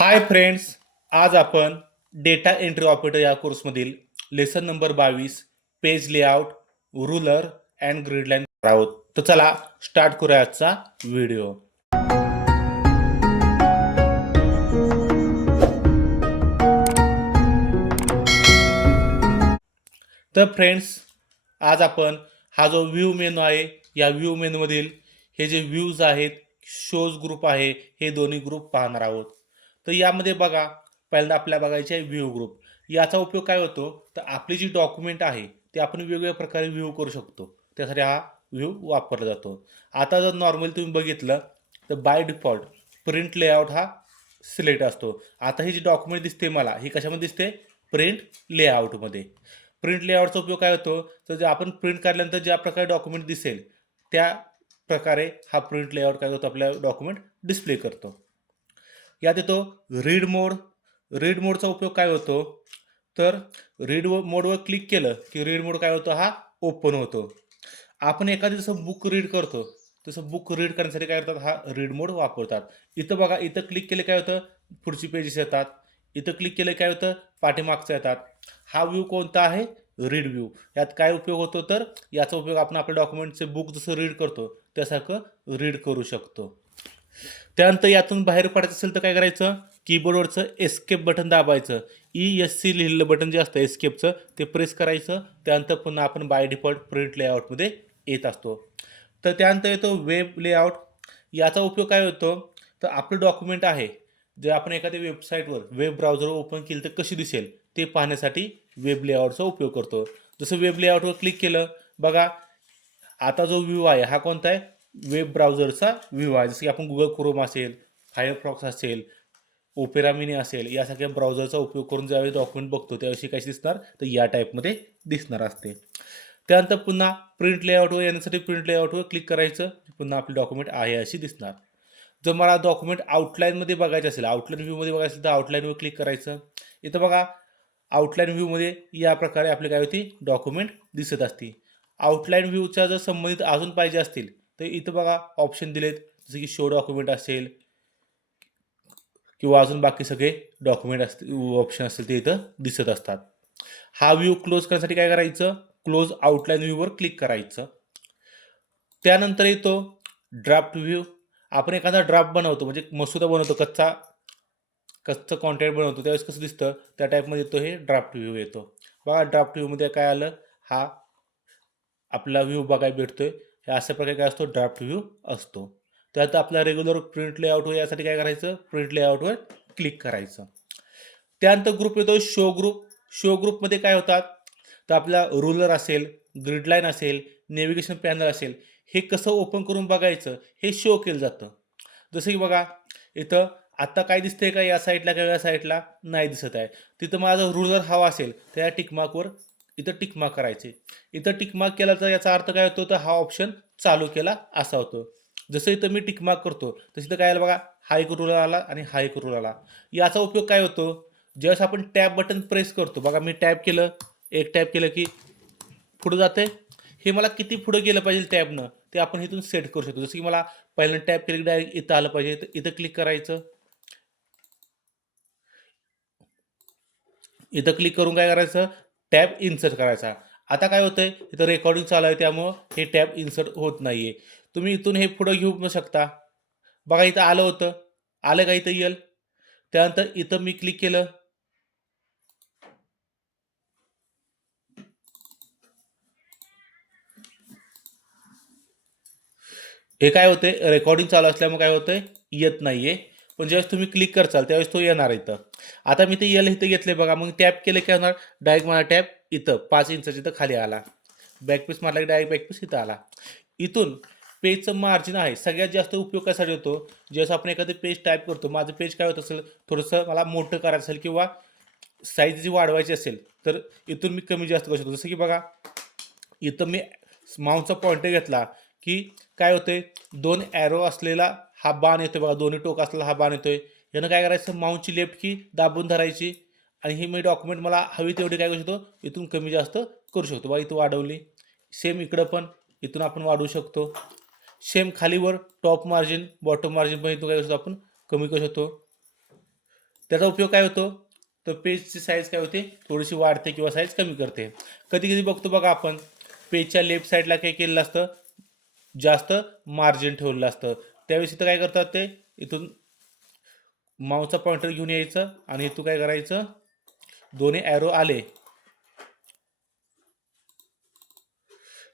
Hi friends आज आपण data entry operator या कोर्समधील लेसन नंबर बावीस page layout ruler and gridline आहोत. तर चला स्टार्ट करूया आजचा व्हिडिओ तर फ्रेंड्स आज आपण हा जो व्ह्यू मेनू आहे या व्ह्यू मेनूमधील हे जे व्ह्यूज आहेत शोज ग्रुप आहे हे दोन्ही ग्रुप पाहणार आहोत. तर यामध्ये बघा पहिल्यांदा आपल्या बघायचे आहे व्ह्यू ग्रुप. याचा उपयोग काय होतो? तर आपली जी डॉक्युमेंट आहे ते आपण वेगवेगळ्या प्रकारे व्ह्यू करू शकतो. त्यासाठी हा व्ह्यू वापरला जातो. आता जर नॉर्मली तुम्ही बघितलं तर बाय डिफॉल्ट प्रिंट लेआउट हा सिलेक्ट असतो. आता ही जी डॉक्युमेंट दिसते मला ही कशामध्ये दिसते? प्रिंट लेआउटमध्ये. प्रिंट लेआउटचा उपयोग काय होतो? तर जे आपण प्रिंट काढल्यानंतर ज्या प्रकारे डॉक्युमेंट दिसेल त्या प्रकारे हा प्रिंट लेआउट काय होतो आपल्या डॉक्युमेंट डिस्प्ले करतो. यात येतो रीड मोड रीड मोडचा उपयोग काय होतो? तर रीड मोडवर क्लिक केलं की रीड मोड काय होतो? हा ओपन होतो. आपण एखादी जसं बुक रीड करतो तसं बुक रीड करण्यासाठी काय करतात? हा रीड मोड वापरतात. इथं बघा इथं क्लिक केलं काय होतं? पुढची पेजेस येतात. इथं क्लिक केलं काय होतं? पाठीमागचं येतात. हा व्ह्यू कोणता आहे? रीड व्ह्यू यात काय उपयोग होतो? तर याचा उपयोग आपण आपल्या डॉक्युमेंटचे बुक जसं रीड करतो त्यासारखं रीड करू शकतो. त्यानंतर यातून बाहेर पडायचं असेल तर काय करायचं? कीबोर्डवरचं एस्केप बटन दाबायचं. ई एस सी लिहिलेलं बटन जे असतं एस्केपचं ते प्रेस करायचं. त्यानंतर पुन्हा आपण बाय डिफॉल्ट प्रिंट लेआउटमध्ये येत असतो. तर त्यानंतर येतो वेब लेआउट याचा उपयोग काय होतो? तर आपलं डॉक्युमेंट आहे. जे आपण एखाद्या वेबसाईटवर वेब ब्राउझरवर ओपन केलं तर कशी दिसेल? ते पाहण्यासाठी वेब लेआउटचा उपयोग करतो. जसं वेब लेआउटवर क्लिक केलं बघा आता जो व्ह्यू आहे हा कोणता आहे? वेब ब्राउझरचा व्ह्यू आहे जसं की आपण गुगल क्रोम असेल फायरफ्रॉक्स असेल ओपेरा मिनी असेल यासारख्या ब्राउझरचा उपयोग करून ज्यावेळी डॉक्युमेंट बघतो त्याविषयी कशी दिसणार? तर या टाईपमध्ये दिसणार असते. त्यानंतर पुन्हा प्रिंट लेआउटवर येण्यासाठी प्रिंट लेआउटवर क्लिक करायचं पुन्हा आपले डॉक्युमेंट आहे अशी दिसणार. जर मला डॉक्युमेंट आउटलाईनमध्ये बघायचं असेल आउटलाईन व्ह्यूमध्ये बघायचं असेल तर आउटलाईनवर क्लिक करायचं. इथं बघा आउटलाईन व्ह्यूमध्ये या प्रकारे आपले काय होती? डॉक्युमेंट दिसत असते. आउटलाईन व्ह्यूच्या जर संबंधित अजून पाहिजे असतील तर इथं बघा ऑप्शन दिलेत. जसं की शो डॉक्युमेंट असेल किंवा अजून बाकी सगळे डॉक्युमेंट असतील ऑप्शन असतील ते इथं दिसत असतात. हा व्ह्यू क्लोज करण्यासाठी काय करायचं? क्लोज आउटलाईन व्ह्यूवर क्लिक करायचं. त्यानंतर येतो ड्राफ्ट व्ह्यू आपण एखादा ड्राफ्ट बनवतो म्हणजे मसुदा बनवतो कच्चा कच्चं कॉन्टेंट बनवतो. त्यावेळेस कसं दिसतं? त्या टाईपमध्ये येतो हे ड्राफ्ट व्ह्यू येतो. बघा ड्राफ्ट व्ह्यूमध्ये काय आलं? हा आपला व्ह्यू बघायला भेटतोय. तर अशा प्रकारे काय असतो? ड्राफ्ट व्ह्यू असतो. त्यात आपला रेग्युलर प्रिंट लेआउट हो यासाठी काय करायचं? प्रिंट लेआउटवर क्लिक करायचं. त्यानंतर ग्रुप येतो शो ग्रुप शो ग्रुपमध्ये काय होतात? तर आपला रुलर असेल ग्रिडलाईन असेल नेव्हिगेशन पॅनल असेल हे कसं ओपन करून बघायचं? हे शो केलं जातं. जसं की बघा इथं आत्ता काय दिसतंय का या साईडला किंवा या साईडला नाही दिसत आहे. तिथं माझा रुलर हवा असेल तर या टिकमार्कवर इथं टिकमार्क करायचे. इथं टिकमार्क केला तर याचा अर्थ काय होतो? तर हा ऑप्शन चालू केला असा होतो. जसं इथं मी टिकमार्क करतो तसं इथं काय आलं बघा? हा एक रूल आला आणि हा एक रूल आला. याचा उपयोग काय होतो? ज्यावेळेस आपण टॅब बटन प्रेस करतो बघा मी टॅब केलं एक टॅब केलं की पुढं जाते हे मला किती पुढं गेलं पाहिजे टॅबनं ते आपण इथून सेट करू शकतो. जसं की मला पहिल्यांदा टॅब केलं की डायरेक्ट इथं आलं पाहिजे तर इथं क्लिक करायचं. इथं क्लिक करून काय करायचं? टॅब इन्सर्ट करायचा. आता काय होतं आहे इथं रेकॉर्डिंग चालू आहे त्यामुळं हे टॅब इन्सर्ट होत नाही आहे तुम्ही इथून हे पुढं घेऊ शकता. बघा इथं आलं होतं. आलं का इथं येईल त्यानंतर इथं मी क्लिक केलं. हे काय होते रेकॉर्डिंग चालू असल्यामुळे काय होतंय? येत नाहीये. पण ज्यावेळेस तुम्ही क्लिक करचाल त्यावेळेस तो येणार इथं. आता मी ते यल इथं घेतले बघा मग टॅप केले काय होणार डायरेक्ट मला टॅप इथं पाच इंचाची इथं खाली आला. बॅक पीस मारला की डायरेक्ट बॅक पीस इथं आला. इथून पेजचं मार्जिन आहे. सगळ्यात जास्त उपयोग कशासाठी होतो? ज्यावेळेस आपण एखादं पेज टाईप करतो माझं पेज काय होत असेल थोडंसं मला मोठं करायचं असेल किंवा साईज जी वाढवायची असेल तर इथून मी कमी जास्त करू शकतो. जसं की बघा इथं मी माऊसचा पॉईंट घेतला की काय होतंय? दोन ॲरो असलेला हा बाण येतोय बघा दोन्ही टोक असलेला हा बाण येतोय. यानं काय करायचं? माऊंटची लेफ्ट की दाबून धरायची. आणि ही मी डॉक्युमेंट मला हवी तेवढी काय करू शकतो? इथून कमी जास्त करू शकतो. बघा इथं वाढवली. सेम इकडं पण इथून आपण वाढवू शकतो. सेम खालीवर टॉप मार्जिन बॉटम मार्जिन पण इथून काय करू शकतो आपण? कमी करू शकतो. त्याचा उपयोग काय होतो? तर पेजची साईज काय होते? थोडीशी वाढते किंवा साईज कमी करते. कधी कधी बघतो बघा आपण पेजच्या लेफ्ट साईडला काय केलेलं असतं? जास्त मार्जिन ठेवलेलं असतं. त्यावेळेस इथं काय करतात ते? इथून माऊचा पॉइंटर घेऊन यायचं आणि इथून काय करायचं? दोन्ही ॲरो आले.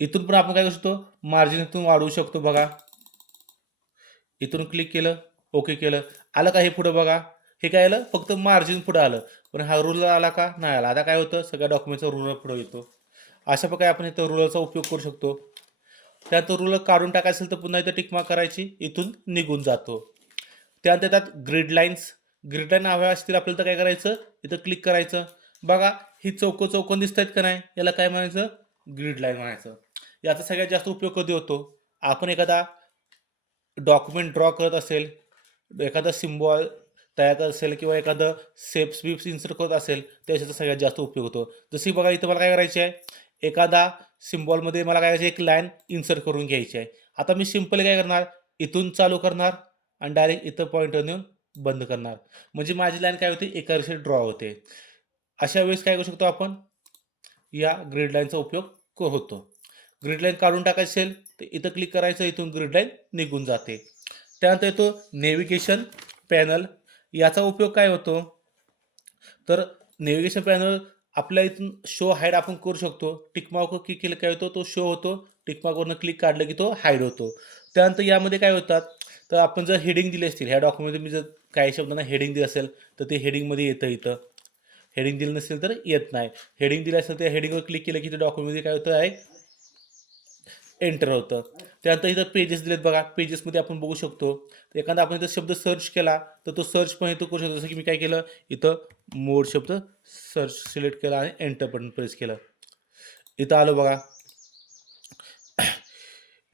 इथून पण आपण काय करू शकतो? मार्जिन इथून वाढवू शकतो बघा. इथून क्लिक केलं ओके केलं. आलं का हे पुढं बघा? हे काय आलं? फक्त मार्जिन पुढं आलं. पण हा रुलर आला का? नाही आला. आता काय होतं? सगळ्या डॉक्युमेंटचा रुलर पुढं येतो. अशा प्रकारे आपण इथं रुलरचा उपयोग करू शकतो. त्यात रुलर काढून टाकायचं असेल तर पुन्हा इथं टिकमा करायची इथून निघून जातो. त्यानंतर त्यात ग्रीड लाईन्स ग्रीड लाईन हव्या असतील आपल्याला तर काय करायचं? इथं क्लिक करायचं. बघा ही चौकं चौकोन दिसत आहेत का नाही? याला काय म्हणायचं? ग्रीड लाईन म्हणायचं. याचा सगळ्यात जास्त उपयोग कधी होतो? आपण एखादा डॉक्युमेंट ड्रॉ करत असेल एखादा सिम्बॉल तयार करत असेल किंवा एखादं सेप्स बिप्स इन्सर्ट करत असेल त्याच्याचा सगळ्यात जास्त उपयोग होतो. जशी बघा इथं मला काय करायचे आहे एखादा सिम्बॉलमध्ये मला काय करायचं एक लाईन इन्सर्ट करून घ्यायची आहे. आता मी सिंपल काय करणार? इथून चालू करणार आणि डायरेक्ट इथं पॉईंटवर नेऊन बंद करणार. म्हणजे माझी लाईन काय होते? एका रेषेत ड्रॉ होते. अशा वेळेस काय करू शकतो आपण? या ग्रीड लाईनचा उपयोग क- होतो. ग्रीड लाईन काढून टाकायची असेल तर इथं क्लिक करायचं इथून ग्रीड लाईन निघून जाते. त्यानंतर येतो नेव्हिगेशन पॅनल याचा उपयोग काय होतो? तर नेव्हिगेशन पॅनल आपल्या इथून शो हाईड आपण करू शकतो. टिकमार्क क्लिक केलं काय होतो? तो शो होतो. टिकमार्कवरनं क्लिक काढलं की तो हाईड होतो. त्यानंतर यामध्ये काय होतात? तर आपण जर हेडिंग दिली असतील ह्या डॉक्युमेंटमध्ये मी जर काही शब्दांना हेडिंग दिलं असेल तर ते हेडिंगमध्ये येतं इथं. हेडिंग दिलं नसेल तर येत नाही. हेडिंग दिलं असेल तर हेडिंगवर क्लिक केलं की ते डॉक्युमेंटमध्ये काय होतं आहे एंटर होतं. त्यानंतर इथं पेजेस दिलेत बघा. पेजेसमध्ये आपण बघू शकतो. एखादा आपण इथं शब्द सर्च केला तर तो सर्च पण इथं करू शकतो. जसं की मी काय केलं? इथं मोड शब्द सर्च सिलेक्ट केला आणि एंटर बटन प्रेस केलं. इथं आलो बघा.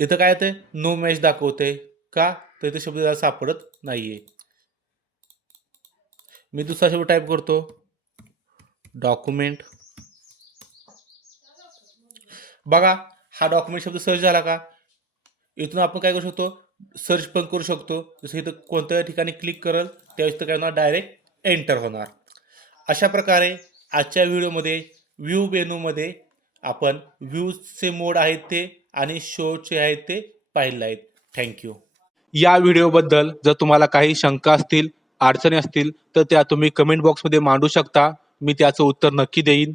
इथं काय येते नो मॅच दाखवते का? तर इथं शब्द त्याला सापडत नाहीये. मी दुसरा शब्द टाईप करतो. डॉक्युमेंट बघा. हा डॉक्युमेंट शब्द सर्च झाला का? इथून आपण काय करू शकतो? सर्च पण करू शकतो. जसं इथं कोणत्या ठिकाणी क्लिक करल त्यावेळेस तर काय होणार? डायरेक्ट एंटर होणार. अशा प्रकारे आजच्या व्हिडिओमध्ये व्ह्यू मेनूमध्ये आपण व्ह्यूजचे मोड आहेत ते आणि शोचे आहेत ते पाहिले आहेत. थँक्यू या व्हिडिओबद्दल जर तुम्हाला काही शंका असतील अडचणी असतील तर त्या तुम्ही कमेंट बॉक्समध्ये मांडू शकता. मी त्याचं उत्तर नक्की देईन.